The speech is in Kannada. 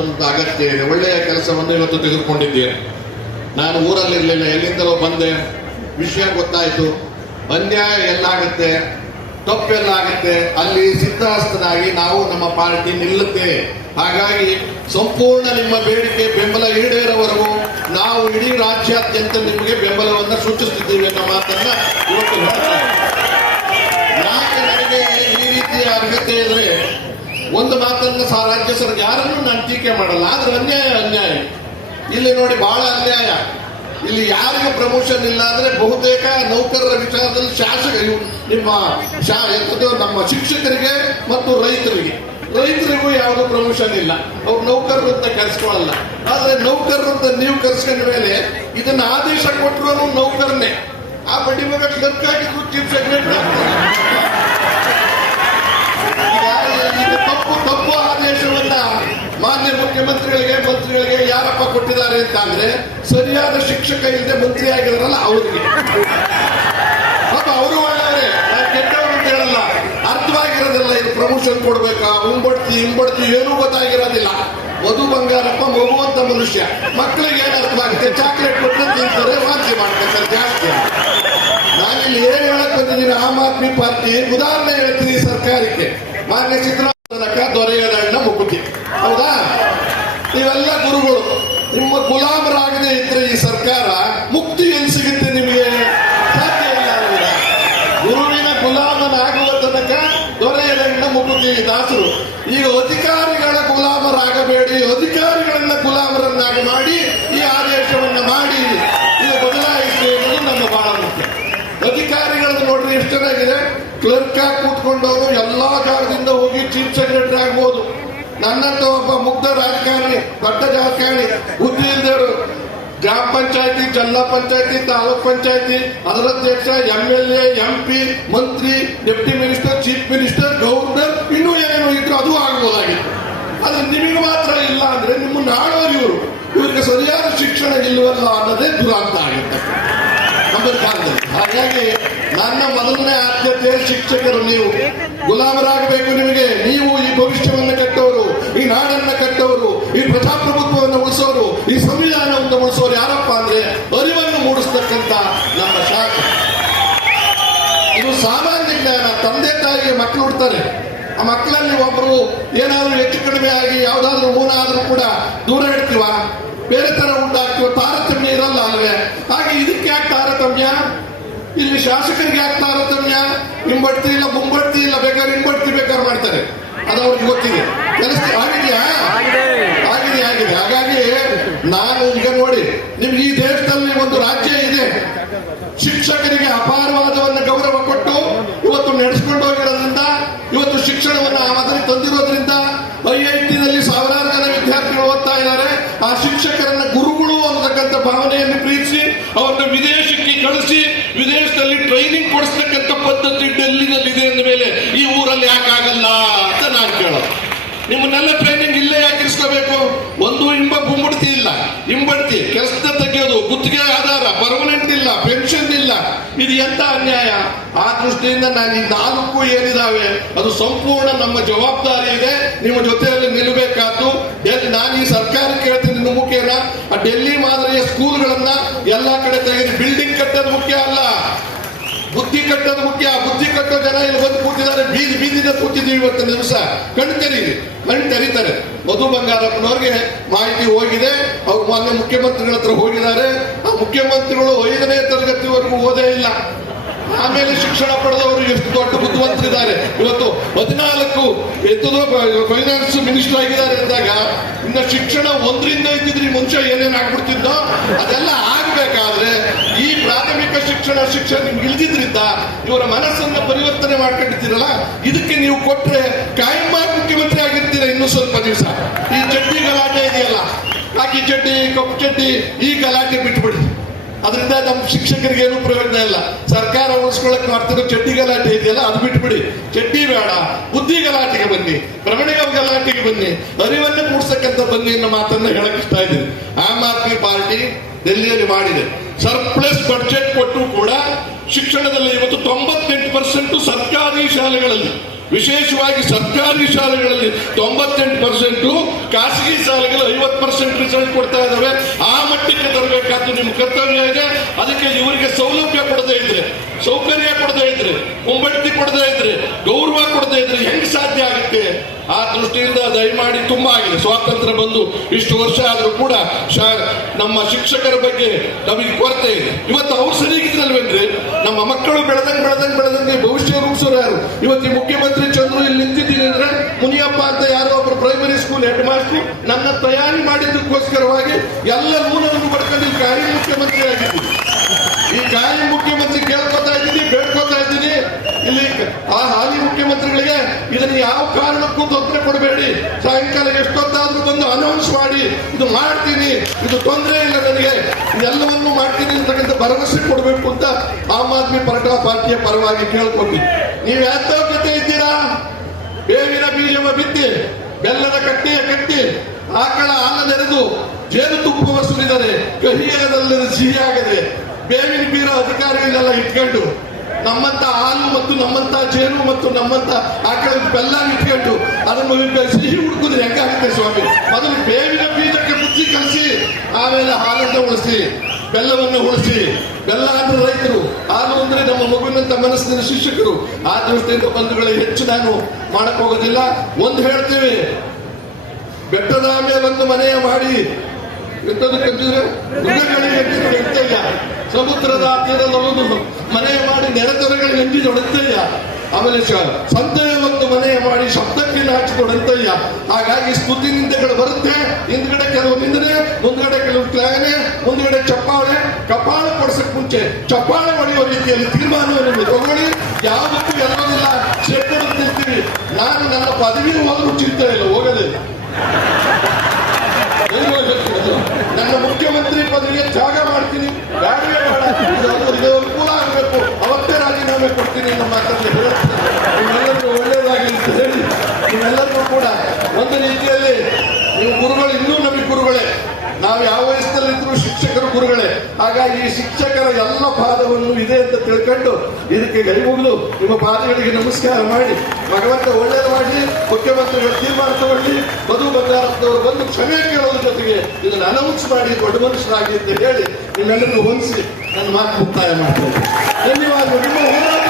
ಮಾಡುವಂತ ಅಗತ್ಯ ಇದೆ ಒಳ್ಳೆಯ ಕೆಲಸವನ್ನು ಇವತ್ತು ತೆಗೆದುಕೊಂಡಿದ್ದೇನೆ ನಾನು ಊರಲ್ಲಿರಲಿಲ್ಲ, ಎಲ್ಲಿಂದಲೋ ಬಂದೆ. ವಿಷಯ ಗೊತ್ತಾಯಿತು. ಅನ್ಯಾಯ ಎಲ್ಲಾಗುತ್ತೆ, ತಪ್ಪೆಲ್ಲಾಗುತ್ತೆ. ಅಲ್ಲಿ ಸಿದ್ಧಹಸ್ತನಾಗಿ ನಾವು ನಮ್ಮ ಪಾರ್ಟಿ ನಿಲ್ಲುತ್ತೆ. ಹಾಗಾಗಿ ಸಂಪೂರ್ಣ ನಿಮ್ಮ ಬೇಡಿಕೆ, ಬೆಂಬಲ ಈಡೇರವರೆಗೂ ನಾವು ಇಡೀ ರಾಜ್ಯಾದ್ಯಂತ ನಿಮಗೆ ಬೆಂಬಲವನ್ನು ಸೂಚಿಸುತ್ತಿದ್ದೇವೆ ಅನ್ನೋ ಮಾತನ್ನ ಇವತ್ತು ಹೇಳ್ತಾರೆ ನನಗೆ ಈ ರೀತಿಯ ಅರ್ಹತೆ ಇದ್ರೆ ಒಂದು ಮಾತನ್ನ ಸಹ ರಾಜ್ಯ ಸರ್ಕಾರ ಯಾರನ್ನು ನಾನು ಟೀಕೆ ಮಾಡಲ್ಲ, ಆದ್ರೆ ಅನ್ಯಾಯ ಅನ್ಯಾಯ. ಇಲ್ಲಿ ನೋಡಿ ಬಹಳ ಅನ್ಯಾಯ. ಇಲ್ಲಿ ಯಾರಿಗೂ ಪ್ರಮೋಷನ್ ಇಲ್ಲ ಅಂದ್ರೆ ಬಹುತೇಕ ನೌಕರರ ವಿಚಾರದಲ್ಲಿ ಶಾಸಕ ನಿಮ್ಮ ಶಾ ನಮ್ಮ ಶಿಕ್ಷಕರಿಗೆ ಮತ್ತು ರೈತರಿಗೆ. ರೈತರಿಗೂ ಯಾವುದೂ ಪ್ರಮೋಷನ್ ಇಲ್ಲ. ಅವ್ರು ನೌಕರರು ಅಂತ ಕರೆಸ್ಕೊಳ್ಳಲ್ಲ. ಆದ್ರೆ ನೌಕರರು ಅಂತ ನೀವು ಕರೆಸ್ಕೊಂಡ ಮೇಲೆ ಇದನ್ನ ಆದೇಶ ಕೊಟ್ಟರು ನೌಕರನೇ ಆ ಬಡ್ಡಿ ಮಗ ಕ್ಲರ್ಕ್ ಆಗಿದ್ರು ಚೀಫ್ ಸೆಕ್ರೆಟರಿ ತಪ್ಪು ತಪ್ಪು ಆದೇಶವನ್ನ ಮಾನ್ಯ ಮುಖ್ಯಮಂತ್ರಿಗಳಿಗೆ, ಮಂತ್ರಿಗಳಿಗೆ ಯಾರಪ್ಪ ಕೊಟ್ಟಿದ್ದಾರೆ ಅಂತ ಅಂದ್ರೆ ಸರಿಯಾದ ಶಿಕ್ಷಕ ಇಲ್ಲದೆ ಮಂತ್ರಿ ಆಗಿದ್ರಲ್ಲ ಅವರಿಗೆ. ಪಾಪ ಅವರು ಒಳ್ಳೆಯವರೇ, ನಾನು ಕೆಟ್ಟವರು ಅಂತ ಹೇಳಲ್ಲ. ಅರ್ಥವಾಗಿರೋದಿಲ್ಲ ಇದು ಪ್ರಮೋಷನ್ ಕೊಡ್ಬೇಕಾ? ಉಂಬಡ್ತಿ ಹಿಂಬಡ್ತಿ ಏನೂ ಗೊತ್ತಾಗಿರೋದಿಲ್ಲ. ಮಧು ಬಂಗಾರಪ್ಪ ಮಗುವಂತ ಮನುಷ್ಯ. ಮಕ್ಕಳಿಗೆ ಏನು ಅರ್ಥವಾಗುತ್ತೆ ಚಾಕ್ಲೇಟ್ ಕೊಟ್ಟರೆ ತಿಂತಾರೆ, ವಾಂತಿ ಮಾಡ್ತಾರೆ ಜಾಸ್ತಿ ನಾನಿಲ್ಲಿ ಏನ್ ಹೇಳಕ್ ಬಂದಿದ್ದೀನಿ? ಆಮ್ ಆದ್ಮಿ ಪಾರ್ಟಿ, ಉದಾಹರಣೆ ಹೇಳ್ತೀನಿ ಸರ್ಕಾರಕ್ಕೆ. ಮಾನ್ಯ ಸಿದ್ದರಾಮಯ್ಯ ದೊರೆಯದಣ್ಣ ಮುಕುತಿ. ಹೌದಾ? ನೀವೆಲ್ಲ ಗುರುಗಳು, ನಿಮ್ಮ ಗುಲಾಮರಾಗದೆ ಇದ್ರೆ ಈ ಸರ್ಕಾರ ಮುಕ್ತಿ ಎಲ್ಲಿ ಸಿಗುತ್ತೆ ನಿಮಗೆ? ಸಾಧ್ಯ ಇಲ್ಲ ಗುರುವಿನ ಗುಲಾಮನಾಗುವ ತನಕ ದೊರೆಯದಣ್ಣ ಮುಕುತಿ ದಾಸರು. ಈಗ ಅಧಿಕಾರಿಗಳ ಗುಲಾಮರಾಗಬೇಡಿ ಅಧಿಕಾರಿಗಳನ್ನ ಗುಲಾಮರನ್ನಾಗಿ ಮಾಡಿ ಈ ಆದೇಶವನ್ನ ಮಾಡಿ ಇದು ಬದಲಾಯಿಸಿ ಅನ್ನೋದು ನಮ್ಮ ಬಹಳ ಮುಖ್ಯ ಅಧಿಕಾರಿಗಳದ್ದು ನೋಡ್ರಿ ಎಷ್ಟು ಚೆನ್ನಾಗಿದೆ ಕ್ಲರ್ಕ್ ಆಗಿ ಕೂತ್ಕೊಂಡವರು ಎಲ್ಲಾ ಜಾಗದಿಂದ ಹೋಗಿ ಚೀಫ್ ಸೆಕ್ರೆಟರಿ ಆಗ್ಬೋದು. ನನ್ನಂತ ಒಬ್ಬ ಮುಗ್ಧ ರಾಜಕಾರಣಿ, ದೊಡ್ಡ ರಾಜಕಾರಣಿ, ಬುದ್ಧಿ ಇಲ್ದೇವರು ಗ್ರಾಮ ಪಂಚಾಯತಿ, ಜಿಲ್ಲಾ ಪಂಚಾಯತಿ, ತಾಲೂಕ್ ಪಂಚಾಯತಿ ಅದರ ಅಧ್ಯಕ್ಷ M L A M P Mantri, deputy minister, chief minister governor ಇನ್ನೂ ಏನು ಇದ್ರು ಅದು ಆಗ್ಬೋದಾಗಿತ್ತು. ಆದ್ರೆ ನಿಮಗೆ ಮಾತ್ರ ಇಲ್ಲ ಅಂದ್ರೆ ನಿಮ್ಮ ನಾಡೋರು ಇವರು. ಇವರಿಗೆ ಸರಿಯಾದ ಶಿಕ್ಷಣ ಇಲ್ಲವಲ್ಲ ಅನ್ನೋದೇ ದುರಾಂತ ಆಗಿರ್ತಕ್ಕಂಥ ಕಾಲದಲ್ಲಿ ಹಾಗಾಗಿ ನನ್ನ ಮೊದಲನೇ ಆದ್ಯತೆ ಶಿಕ್ಷಕರು ನೀವು. ಗುಲಾಮರಾಗಬೇಕು ನಿಮಗೆ. ನೀವು ಈ ಭವಿಷ್ಯವನ್ನು ಕಟ್ಟೋರು, ಈ ನಾಡನ್ನ ಕಟ್ಟೋರು, ಈ ಪ್ರಜಾಪ್ರಭುತ್ವವನ್ನು ಉಳಿಸೋರು, ಈ ಸಂವಿಧಾನವನ್ನು ಉಳಿಸೋರು ಯಾರಪ್ಪ ಅಂದ್ರೆ ಅರಿವನ್ನು ಮೂಡಿಸ್ತಕ್ಕಂತ ನಮ್ಮ ಶಾಖ ಇದು ಸಾಮಾನ್ಯ ಜ್ಞಾನ. ತಂದೆ ತಾಯಿಗೆ ಮಕ್ಕಳು ಹುಡ್ತಾರೆ. ಆ ಮಕ್ಕಳಲ್ಲಿ ಒಬ್ಬರು ಏನಾದರೂ ಹೆಚ್ಚು ಕಡಿಮೆ ಆಗಿ ಯಾವುದಾದ್ರೂ ಮೂಲ ಆದರೂ ಕೂಡ ದೂರ ಇಡ್ತೀವ? ಬೇರೆ ತರ ಉಂಟಾಗ್ತೀವ? ತಾರತಮ್ಯ ಇರಲ್ಲ ಅಲ್ವೇ ಹಾಗೆ ಇದಕ್ಕೆ ಯಾಕೆ ತಾರತಮ್ಯ? ಇಲ್ಲಿ ಶಾಸಕರಿಗೆ ಯಾಕೆ ತಾರತಮ್ಯ ಹಿಂಬಡ್ತಿ ಇಲ್ಲ ಮುಂಬಡ್ತಿ ಇಲ್ಲ ಬೇಕಾದ್ರೆ ಹಿಂಬಡ್ತಿ ಬೇಕಾದ್ರೆ ಮಾಡ್ತಾರೆ. ಅದು ಅವ್ರಿಗೆ ಗೊತ್ತಿದೆ. ಕೆಲಸ ಆಗಿದೆಯಾ? ಆಗಿದೆ. ಆಗಿದೆ ಹಾಗಾಗಿ ನಾನು ಈಗ ನೋಡಿ ನಿಮ್ಗೆ ಈ ದೇಶದಲ್ಲಿ ಒಂದು ರಾಜ್ಯ ಇದೆ. ಶಿಕ್ಷಕರಿಗೆ ಅಪಾರವಾದವನ್ನು ಗೌರವ ಕೊಟ್ಟು ಇವತ್ತು ನಡೆಸ್ಕೊಂಡು ಹೋಗಿರೋದ್ರಿಂದ ಇವತ್ತು ಶಿಕ್ಷಣವನ್ನು ಆ ಮಾದರಿ ತಂದಿರೋದ್ರಿಂದ ಐ ಐ ಟಿನಲ್ಲಿ ಸಾವಿರಾರು ಜನ ವಿದ್ಯಾರ್ಥಿಗಳು ಓದ್ತಾ ಇದ್ದಾರೆ. ಆ ಶಿಕ್ಷಕರನ್ನ ಗುರುಗಳು ಅನ್ನತಕ್ಕಂಥ ಭಾವನೆಯನ್ನು ಪ್ರೀತಿಸಿ ಅವರನ್ನು ವಿದೇಶಕ್ಕೆ ಕಳಿಸಿ ವಿದೇಶದಲ್ಲಿ ಟ್ರೈನಿಂಗ್ ಕೊಡಿಸ್ತಕ್ಕಂಥ ಪದ್ಧತಿ ಡೆಲ್ಲಿನಲ್ಲಿದೆ ಅಂದ ಮೇಲೆ ಈ ಊರಲ್ಲಿ ಯಾಕಾಗಲ್ಲ ಅಂತ ನಾನು ಕೇಳೋದು. ನಿಮ್ಮನ್ನೆಲ್ಲ ಟ್ರೈನಿಂಗ್ ಇಲ್ಲೇ ಯಾಕೆ ಇರಿಸ್ಕೋಬೇಕು? ಒಂದು ಹಿಂಬ ಬುಮ್ಮಡ್ತಿ ಇಲ್ಲ. ಹಿಂಬಡ್ತಿ ಕೆಲಸದ ತೆಗೆಯೋದು ಗುತ್ತಿಗೆ ಆಧಾರ ಪರ್ಮನೆಂಟ್ ಇಲ್ಲ ಪೆನ್ಷನ್ ಇಲ್ಲ. ಇದು ಎಂತ ಅನ್ಯಾಯ? ಆ ದೃಷ್ಟಿಯಿಂದ ನಾನು ಈ ನಾಲ್ಕು ಏನಿದಾವೆ, ಅದು ಸಂಪೂರ್ಣ ನಮ್ಮ ಜವಾಬ್ದಾರಿ ಇದೆ. ನಿಮ್ಮ ಜೊತೆಯಲ್ಲಿ ನಿಲ್ಲಬೇಕಾದ್ದು ನಾನು ಈ ಸರ್ಕಾರ ಕೇಳ್ತೀನಿ ನಿಮ್ಮ ಮುಖೇನ. ಆ ಡೆಲ್ಲಿ ಮಾದರಿಯ ಸ್ಕೂಲ್ಗಳನ್ನ ಎಲ್ಲಾ ಕಡೆ ತೆಗೆದು ಮುಖ್ಯ ಅಲ್ಲ. ಬುದ್ಧಿ ಕಟ್ಟೋದು ಮುಖ್ಯ. ಬುದ್ಧಿ ಕಟ್ಟೋ ಜನ ಇಲ್ಲಿ ಬಂದು ಕೂತಿದ್ದಾರೆ. ಬೀದಿ ಬೀದಿನ ಕೂತಿದ್ದೀವಿ ಇವತ್ತು ದಿವಸ. ಕಣ್ ತೆರೀರಿ ಕಣ್ ತೆರೀತಾರೆ. ಮಧು ಬಂಗಾರಪ್ಪನವ್ರಿಗೆ ಮಾಹಿತಿ ಹೋಗಿದೆ. ಅವ್ರು ಮಾನ್ಯ ಮುಖ್ಯಮಂತ್ರಿಗಳ ಹತ್ರ ಹೋಗಿದ್ದಾರೆ. ಆ ಮುಖ್ಯಮಂತ್ರಿಗಳು ಐದನೇ ತರಗತಿವರೆಗೂ ಓದೇ ಇಲ್ಲ. ಆಮೇಲೆ ಶಿಕ್ಷಣ ಪಡೆದವರು ಎಷ್ಟು ದೊಡ್ಡ ಬುದ್ಧಿವಂತರಿದ್ದಾರೆ. ಇವತ್ತು ಹದಿನಾಲ್ಕು ಎತ್ತದ ಫೈನಾನ್ಸ್ ಮಿನಿಸ್ಟರ್ ಆಗಿದ್ದಾರೆ ಅಂದಾಗ, ಇನ್ನ ಶಿಕ್ಷಣ ಒಂದರಿಂದ ಇದ್ದಿದ್ರೆ ಮುಂಚೆ ಏನೇನು ಆಗ್ಬಿಡ್ತಿದ್ದೋ ಅದೆಲ್ಲ ಶಿಕ್ಷಣ ಶಿಕ್ಷಣ ನಿಮ್ಗೆ ಇಳಿದಿದ್ರಿಂದ ಇವರ ಮನಸ್ಸನ್ನ ಪರಿವರ್ತನೆ ಮಾಡ್ಕೊಂಡಿದ್ದೀರಲ್ಲ, ಇದಕ್ಕೆ ನೀವು ಕೊಟ್ರೆ ಕಾಯಂ ಮುಖ್ಯಮಂತ್ರಿ ಆಗಿರ್ತೀರ ಇನ್ನೂ ಸ್ವಲ್ಪ ದಿವಸ. ಈ ಚಡ್ಡಿ ಗಲಾಟೆ ಇದೆಯಲ್ಲ ಕಾಕಿ ಚಡ್ಡಿ ಕಪ್ಪು ಚಡ್ಡಿ ಈ ಗಲಾಟೆ ಬಿಟ್ಬಿಡಿ. ಅದರಿಂದ ನಮ್ಮ ಶಿಕ್ಷಕರಿಗೆ ಏನು ಪ್ರಯೋಜನ ಇಲ್ಲ. ಸರ್ಕಾರ ಉಳಿಸ್ಕೊಳ್ಳಕ್ ಮಾಡ್ತಿರೋ ಚಡ್ಡಿ ಗಲಾಟೆ ಇದೆಯಲ್ಲ, ಅದು ಬಿಟ್ಬಿಡಿ. ಚಡ್ಡಿ ಬೇಡ, ಬುದ್ಧಿ ಗಲಾಟೆಗೆ ಬನ್ನಿ ಪ್ರವಣಿಗ ಗಲಾಟೆಗೆ ಬನ್ನಿ, ಅರಿವನ್ನೇ ಮೂಡ್ಸಕ್ಕಂತ ಬನ್ನಿ ಅನ್ನೋ ಮಾತನ್ನ ಹೇಳಕ್ ಇಷ್ಟ ಇದ್ದೀನಿ. ಆಮ್ ಆದ್ಮಿ ಪಾರ್ಟಿ ಡೆಲ್ಲಿಯಲ್ಲಿ ಮಾಡಿದೆ. ಸರ್ಪ್ಲಸ್ ಬಜೆಟ್ ಕೊಟ್ಟು ಕೂಡ ಶಿಕ್ಷಣದಲ್ಲಿ ಇವತ್ತು ತೊಂಬತ್ತೆಂಟು ಪರ್ಸೆಂಟ್ ಸರ್ಕಾರಿ ಶಾಲೆಗಳಲ್ಲಿ, ವಿಶೇಷವಾಗಿ ಸರ್ಕಾರಿ ಶಾಲೆಗಳಲ್ಲಿ ತೊಂಬತ್ತೆಂಟು ಪರ್ಸೆಂಟು ಖಾಸಗಿ ಶಾಲೆಗಳು ಐವತ್ತು ಪರ್ಸೆಂಟ್ ರಿಸಲ್ಟ್ ಕೊಡ್ತಾ ಇದ್ದಾವೆ ಆ ಮಟ್ಟಕ್ಕೆ ತರಬೇಕಾದ್ದು ನಿಮ್ಮ ಕರ್ತವ್ಯ ಇದೆ. ಅದಕ್ಕೆ ಇವರಿಗೆ ಸೌಲಭ್ಯ ಕೊಡದೇ ಇದ್ರೆ, ಸೌಕರ್ಯ ಕೊಡದೇ ಇದ್ರೆ ಮುಂಬಡ್ತಿ ಕೊಡದೇ ಇದ್ರೆ, ಗೌರವ ಕೊಡದೇ ಇದ್ರೆ ಹೆಂಗ್ ಸಾಧ್ಯ ಆಗುತ್ತೆ? ಆ ದೃಷ್ಟಿಯಿಂದ ದಯಮಾಡಿ ತುಂಬಾ ಆಗಿದೆ. ಸ್ವಾತಂತ್ರ್ಯ ಬಂದು ಇಷ್ಟು ವರ್ಷ ಆದರೂ ಕೂಡ ನಮ್ಮ ಶಿಕ್ಷಕರ ಬಗ್ಗೆ ನಮಗೆ ಕೊರತೆ ಇದೆ. ಇವತ್ತು ಅವ್ರು ಸರಿಗಿದ್ರಲ್ವೇನ್ರಿ ನಮ್ಮ ಮಕ್ಕಳು ಬೆಳೆದಂಗೆ ಬೆಳೆದಂಗೆ ಬೆಳೆದಂಗೆ ಭವಿಷ್ಯ ರೂಪಿಸೋರು ಯಾರು? ಇವತ್ತು ಮುಖ್ಯಮಂತ್ರಿ ಚಂದ್ರು ಇಲ್ಲಿ ನಿಂತಿದ್ದೀನಿ ಅಂದ್ರೆ ಮುನಿಯಪ್ಪ ಅಂತ ಯಾರೋ ಒಬ್ಬರು ಪ್ರೈಮರಿ ಸ್ಕೂಲ್ ಹೆಡ್ ಮಾಸ್ಟರ್ ನನ್ನ ತಯಾರಿ ಮಾಡಿದ್ದಕ್ಕೋಸ್ಕರವಾಗಿ ಎಲ್ಲ ಮೂಲವನ್ನು ಪಡ್ಕೊಂಡು ಕಾರ್ಯ ಮುಖ್ಯಮಂತ್ರಿ ಆಗಿದ್ದೀನಿ ಈ ಕಾರ್ಯ ಮುಖ್ಯಮಂತ್ರಿ ಕೇಳ್ಕೊತಾ ಇದ್ದೀನಿ ಆ ಹಾಲಿ ಮುಖ್ಯಮಂತ್ರಿಗಳಿಗೆ ಇದನ್ನು ಯಾವ ಕಾರಣಕ್ಕೂ ತೊಂದರೆ ಕೊಡಬೇಡಿ. ಸಾಯಂಕಾಲ ಎಷ್ಟೊತ್ತಾದ್ರೂ ಬಂದು ಅನೌನ್ಸ್ ಮಾಡಿ, ಇದು ಮಾಡ್ತೀನಿ, ಇದು ತೊಂದರೆ ಇಲ್ಲ ನನಗೆ, ಇದೆಲ್ಲವನ್ನು ಮಾಡ್ತೀನಿ ಅಂತಕ್ಕಂಥ ಭರವಸೆ ಕೊಡಬೇಕು ಅಂತ ಆಮ್ ಆದ್ಮಿ ಪರಟಾ ಪಾರ್ಟಿಯ ಪರವಾಗಿ ಕೇಳ್ಕೊಂಡಿ. ನೀವು ಜೊತೆ ಇದ್ದೀರಾ? ಬೇವಿನ ಬೀಜವ ಬಿತ್ತಿ, ಬೆಲ್ಲದ ಕಟ್ಟೆಯ ಕಟ್ಟಿ, ಆಕಳ ಆಲದೆರೆದು ಜೇನು ತುಪ್ಪ ಸುರಿದರೆ ಕಹಿಯಾಗದಲ್ಲದೆ ಸಿಹಿಯಾಗದೆ ಬೇವಿನ ಬೀರ ಅಧಿಕಾರಿಗಳನ್ನೆಲ್ಲ ಇಟ್ಕೊಂಡು ನಮ್ಮಂತ ಹಾಲು ಮತ್ತು ನಮ್ಮಂತ ಜೇನು ಮತ್ತು ನಮ್ಮಂತ ಆಕಳ ಬೆಲ್ಲ ಇಟ್ಕೊಂಡು ಅದನ್ನು ಸಿಹಿ ಹುಡುಕಿದ್ರೆ ಹೆಂಗಾಗುತ್ತೆ ಸ್ವಾಮಿ. ಮೊದಲು ಬೇವಿನ ಬೀಜಕ್ಕೆ ಮುಚ್ಚಿ ಕಲಸಿ, ಆಮೇಲೆ ಹಾಲನ್ನು ಉಳಿಸಿ, ಬೆಲ್ಲವನ್ನು ಉಳಿಸಿ. ಬೆಲ್ಲ ಅಂದ್ರೆ ರೈತರು. ಹಾಲು ಅಂದ್ರೆ ನಮ್ಮ ಮಗುವಿನಂತ ಮನಸ್ಸಿನ ಶಿಕ್ಷಕರು. ಆ ದೃಷ್ಟಿಯಿಂದ ಬಂಧುಗಳೇ, ಹೆಚ್ಚು ನಾನು ಮಾಡಕ್ ಹೋಗೋದಿಲ್ಲ. ಒಂದು ಹೇಳ್ತೀವಿ, ಬೆಟ್ಟದ ಮೇಲೆ ಒಂದು ಮನೆಯ ಮಾಡಿ ಎಂತದು ಕಂತಿದ್ರೆ ಮೃಗಗಳಿಗೆ ಎಂತಯ್ಯ? ಸಮುದ್ರದ ಹತ್ತಿರದಲ್ಲಿ ಒಂದು ಮನೆ ಮಾಡಿ ನೆರೆತೊರೆಗಳಿಗೆ ಎಂಜಿ ಹೊಡೆತಯ್ಯ? ಆಮೇಲೆ ಸಂತೆಯ ಒಂದು ಮನೆಯ ಮಾಡಿ ಶಬ್ದಕ್ಕೆ ಹಾಕಿಕೊಡಂತಯ್ಯ? ಹಾಗಾಗಿ ಸ್ತುತಿ ನಿಂದೆಗಳು ಬರುತ್ತೆ. ಹಿಂದ್ಗಡೆ ಕೆಲವು ನಿಂದನೆ ಮುಂದ್ಗಡೆ ಕೆಲವು ಕ್ಲಾಗನೆ ಮುಂದ್ಗಡೆ ಚಪ್ಪಾಳೆ. ಕಪಾಳ ಕೊಡಿಸಕ್ ಮುಂಚೆ ಚಪ್ಪಾಳೆ ಹೊಡೆಯುವ ರೀತಿಯಲ್ಲಿ ತೀರ್ಮಾನವನ್ನು ತಗೊಳ್ಳಿ. ಯಾವುದಕ್ಕೂ ಎಲ್ಲರಿಲ್ಲ ಸೇರ್ಕೊಡುತ್ತಿರ್ತೀವಿ ನಾನು ನನ್ನ ಪದವಿ ಹೋದ್ರೂ ಚಿಂತೆ ಇಲ್ಲ ಹೋಗದೆ ಎಲ್ಲಿ ಹೋಗ್ಬೇಕು ಅದು? ಮುಖ್ಯಮಂತ್ರಿ ಪದವಿಗೆ ಜಾಗ ಮಾಡ್ತೀನಿ. ಅನುಕೂಲ ಆಗಬೇಕು. ಅವತ್ತೇ ರಾಜೀನಾಮೆ ಕೊಡ್ತೀನಿ ಅನ್ನೋ ಮಾತನ್ನು ನಿಮ್ಮೆಲ್ಲರಿಗೂ ಒಳ್ಳೆಯದಾಗಲಿ ಅಂತ ಹೇಳಿ ನಿಮ್ಮೆಲ್ಲರಿಗೂ ಕೂಡ ಒಂದು ರೀತಿಯಲ್ಲಿ ನೀವು ಗುರುಗಳು, ಇನ್ನೂ ನಮಗೆ ಗುರುಗಳೇ. ನಾವು ಯಾವ ವಯಸ್ಸಲ್ಲಿದ್ದರೂ ಶಿಕ್ಷಕರು ಗುರುಗಳೇ. ಹಾಗಾಗಿ ಈ ಶಿಕ್ಷಕರ ಎಲ್ಲ ಪಾದವನ್ನು ಇದೆ ಅಂತ ತಿಳ್ಕೊಂಡು ಇದಕ್ಕೆ ಮುಗಿದು ನಿಮ್ಮ ಪಾದಗಳಿಗೆ ನಮಸ್ಕಾರ ಮಾಡಿ. ಭಗವಂತ ಒಳ್ಳೆಯದು ಮಾಡಿ ಮುಖ್ಯಮಂತ್ರಿಗಳ ತೀರ್ಮಾನ ತಗೊಳ್ಳಿ. ಬಂಗಾರಪ್ಪನವರು ಬಂದು ಕ್ಷಮೆ ಕೇಳೋದ್ರ ಜೊತೆಗೆ ಇದನ್ನು ಅನೌನ್ಸ್ ಮಾಡಿ ದೊಡ್ಡ ಮನುಷ್ಯರಾಗಿ ಅಂತ ಹೇಳಿ ನಿಮ್ಮೆಲ್ಲರನ್ನು ಹೊಂದಿಸಿ ನನ್ನ ಮಾತು ಮುಕ್ತಾಯ ಮಾಡ್ತೇನೆ. ಧನ್ಯವಾದಗಳು. ನಿಮ್ಮ ಹೋರಾಟ